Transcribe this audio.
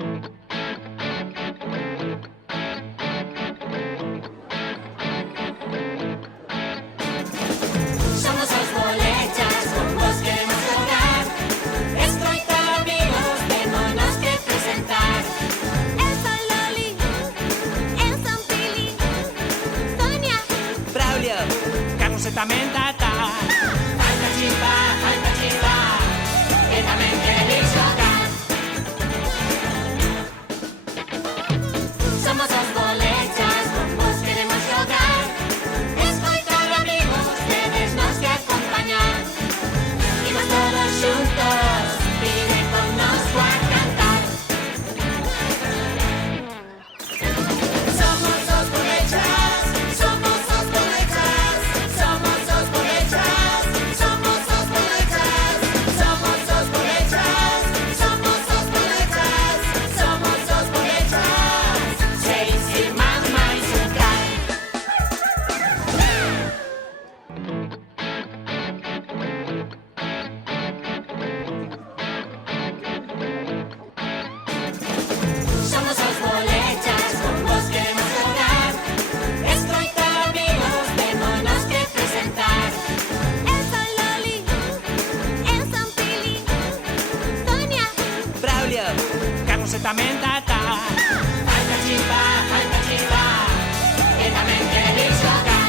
Somos os bolechas, con vos queremos xogar. Escoitar amigos, témonos que presentar. Eu sou Loli, eu sou Pili, Sonia, Braulio, Carlos e tamén Tata. Falta chispa, que tamén queréis xogar. Somos os bolechas, con vos queremos xogar. Escoitar amigos, tedes nos que acompañar. Imos todos xuntos, pide con nos a cantar. Somos os bolechas, somos os bolechas, somos os bolechas, somos os bolechas, somos os bolechas, somos os bolechas, somos os bolechas. Seis irmãs máis un can. Somos os bolechas, con vos queremos xogar. Escoitar amigos, témonos que presentar. eu sou Loli, eu sou Pili, Sonia, Braulio, Carlos e tamén Tata. Falta chispa, que tamén queréis xogar.